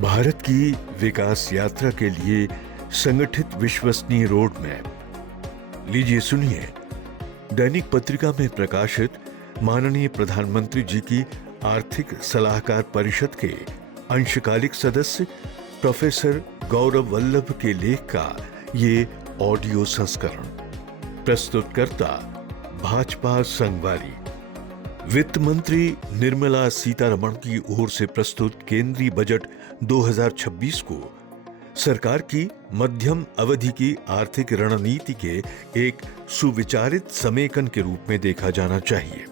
भारत की विकास यात्रा के लिए संगठित विश्वसनीय रोड मैप। लीजिए सुनिए दैनिक पत्रिका में प्रकाशित माननीय प्रधानमंत्री जी की आर्थिक सलाहकार परिषद के अंशकालिक सदस्य प्रोफेसर गौरव वल्लभ के लेख का ये ऑडियो संस्करण। प्रस्तुतकर्ता भाजपा संगवारी। वित्त मंत्री निर्मला सीतारमण की ओर से प्रस्तुत केंद्रीय बजट 2026 को सरकार की मध्यम अवधि की आर्थिक रणनीति के एक सुविचारित समेकन के रूप में देखा जाना चाहिए।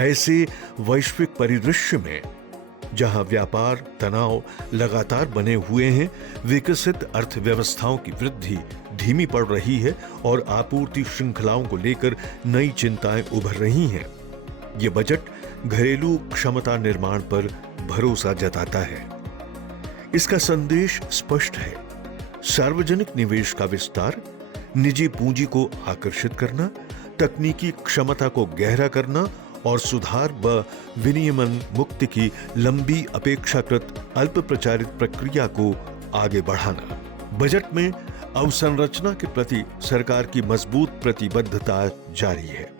ऐसे वैश्विक परिदृश्य में जहां व्यापार तनाव लगातार बने हुए हैं, विकसित अर्थव्यवस्थाओं की वृद्धि धीमी पड़ रही है और आपूर्ति श्रृंखलाओं को लेकर नई चिंताएं उभर रही हैं, ये बजट घरेलू क्षमता निर्माण पर भरोसा जताता है। इसका संदेश स्पष्ट है। सार्वजनिक निवेश का विस्तार, निजी पूंजी को आकर्षित करना, तकनीकी क्षमता को गहरा करना और सुधार व विनियमन मुक्ति की लंबी अपेक्षाकृत अल्प प्रचारित प्रक्रिया को आगे बढ़ाना। बजट में अवसंरचना के प्रति सरकार की मजबूत प्रतिबद्धता जारी है।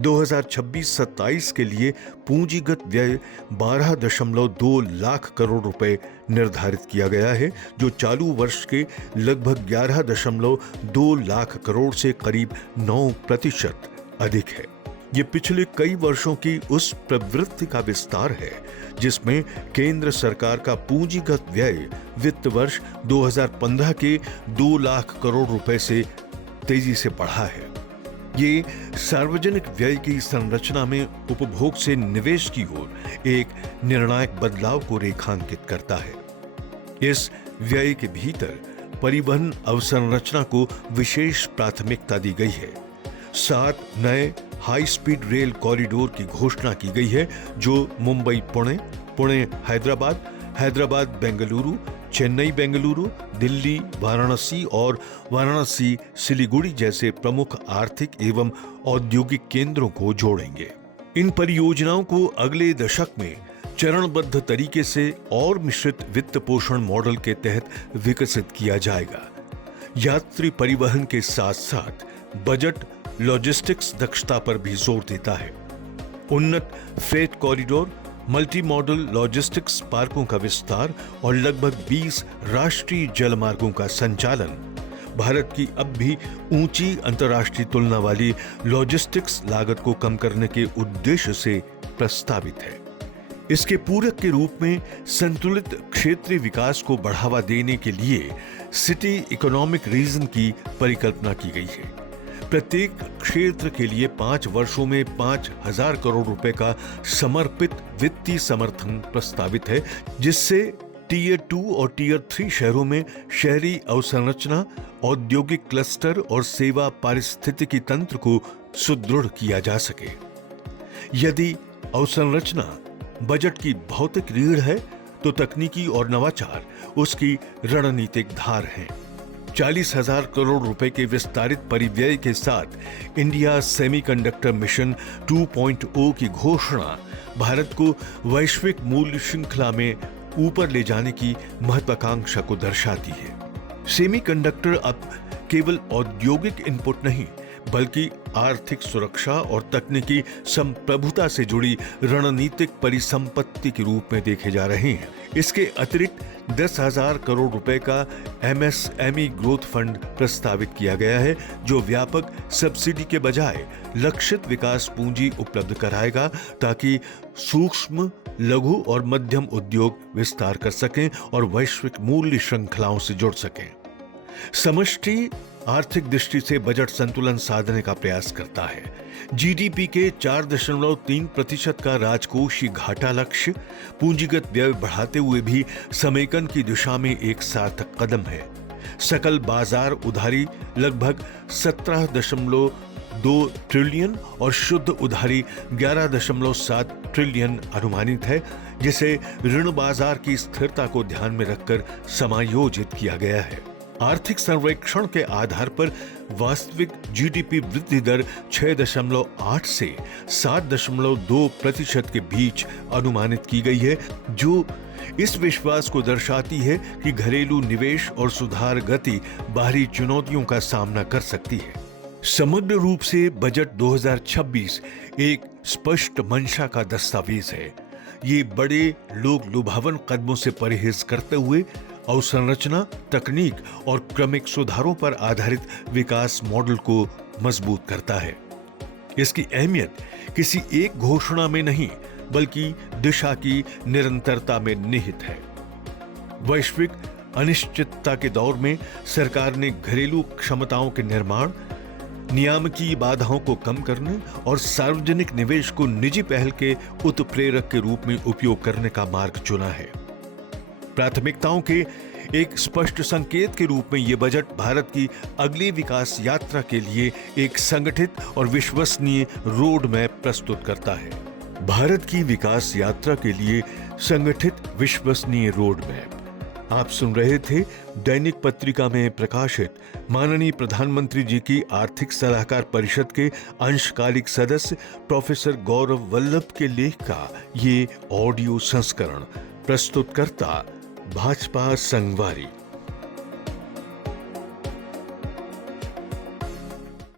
2026-27 के लिए पूंजीगत व्यय 12.2 लाख करोड़ रुपए निर्धारित किया गया है, जो चालू वर्ष के लगभग 11.2 लाख करोड़ से करीब 9% अधिक है। ये पिछले कई वर्षों की उस प्रवृत्ति का विस्तार है जिसमें केंद्र सरकार का पूंजीगत व्यय वित्त वर्ष 2015 के 2 लाख करोड़ रुपए से तेजी से बढ़ा है। ये सार्वजनिक व्यय की संरचना में उपभोग से निवेश की ओर एक निर्णायक बदलाव को रेखांकित करता है। इस व्यय के भीतर परिवहन अवसंरचना को विशेष प्राथमिकता दी गई है। 7 नए हाई स्पीड रेल कॉरिडोर की घोषणा की गई है, जो मुंबई पुणे, पुणे हैदराबाद, हैदराबाद बेंगलुरु, चेन्नई बेंगलुरु, दिल्ली वाराणसी और वाराणसी सिलीगुड़ी जैसे प्रमुख आर्थिक एवं औद्योगिक केंद्रों को जोड़ेंगे। इन परियोजनाओं को अगले दशक में चरणबद्ध तरीके से और मिश्रित वित्त पोषण मॉडल के तहत विकसित किया जाएगा। यात्री परिवहन के साथ साथ बजट लॉजिस्टिक्स दक्षता पर भी जोर देता है। उन्नत freight corridor, multi modal logistics पार्कों का विस्तार और लगभग 20 राष्ट्रीय जलमार्गों का संचालन भारत की अब भी ऊंची अंतर्राष्ट्रीय तुलना वाली लॉजिस्टिक्स लागत को कम करने के उद्देश्य से प्रस्तावित है। इसके पूरक के रूप में संतुलित क्षेत्रीय विकास को बढ़ावा देने के लिए सिटी इकोनॉमिक रीजन की परिकल्पना की गई है। प्रत्येक क्षेत्र के लिए 5 वर्षों में 5,000 करोड़ रुपए का समर्पित वित्तीय समर्थन प्रस्तावित है, जिससे टीयर 2 और टीयर 3 शहरों में शहरी अवसंरचना, औद्योगिक क्लस्टर और सेवा पारिस्थितिकी तंत्र को सुदृढ़ किया जा सके। यदि अवसंरचना बजट की भौतिक रीढ़ है, तो तकनीकी और नवाचार उसकी रणनीतिक धार हैं। 40,000 करोड़ रुपए के विस्तारित परिव्यय के साथ इंडिया सेमीकंडक्टर मिशन 2.0 की घोषणा भारत को वैश्विक मूल्य श्रृंखला में ऊपर ले जाने की महत्वाकांक्षा को दर्शाती है। सेमीकंडक्टर अब केवल औद्योगिक इनपुट नहीं, बल्कि आर्थिक सुरक्षा और तकनीकी संप्रभुता से जुड़ी रणनीतिक परिसंपत्ति के रूप में देखे जा रहे हैं। इसके अतिरिक्त 10,000 करोड़ रुपए का MSME ग्रोथ फंड प्रस्तावित किया गया है, जो व्यापक सब्सिडी के बजाय लक्षित विकास पूंजी उपलब्ध कराएगा, ताकि सूक्ष्म, लघु और मध्यम उद्योग विस्तार कर सकें और वैश्विक मूल्य श्रृंखलाओं से जुड़ सकें। समष्टि आर्थिक दृष्टि से बजट संतुलन साधने का प्रयास करता है। जीडीपी के 4.3% का राजकोषीय घाटा लक्ष्य पूंजीगत व्यय बढ़ाते हुए भी समेकन की दिशा में एक सार्थक कदम है। सकल बाजार उधारी लगभग 17.2 ट्रिलियन और शुद्ध उधारी 11.7 ट्रिलियन अनुमानित है, जिसे ऋण बाजार की स्थिरता को ध्यान में रखकर समायोजित किया गया है। आर्थिक सर्वेक्षण के आधार पर वास्तविक जीडीपी वृद्धि दर 6.8 से 7.2% के बीच अनुमानित की गई है, जो इस विश्वास को दर्शाती है कि घरेलू निवेश और सुधार गति बाहरी चुनौतियों का सामना कर सकती है। समग्र रूप से बजट 2026 एक स्पष्ट मंशा का दस्तावेज है। ये बड़े लोक लुभावन कदमों से परहेज करते हुए अवसंरचना, तकनीक और क्रमिक सुधारों पर आधारित विकास मॉडल को मजबूत करता है। इसकी अहमियत किसी एक घोषणा में नहीं, बल्कि दिशा की निरंतरता में निहित है। वैश्विक अनिश्चितता के दौर में सरकार ने घरेलू क्षमताओं के निर्माण, नियामकीय बाधाओं को कम करने और सार्वजनिक निवेश को निजी पहल के उत्प्रेरक के रूप में उपयोग करने का मार्ग चुना है। प्राथमिकताओं के एक स्पष्ट संकेत के रूप में यह बजट भारत की अगली विकास यात्रा के लिए एक संगठित और विश्वसनीय रोड मैप प्रस्तुत करता है। भारत की विकास यात्रा के लिए संगठित विश्वसनीय रोड मैप। आप सुन रहे थे दैनिक पत्रिका में प्रकाशित माननीय प्रधानमंत्री जी की आर्थिक सलाहकार परिषद के अंशकालिक सदस्य प्रोफेसर गौरव वल्लभ के लेख का ये ऑडियो संस्करण। प्रस्तुतकर्ता भाजपा संगवारी।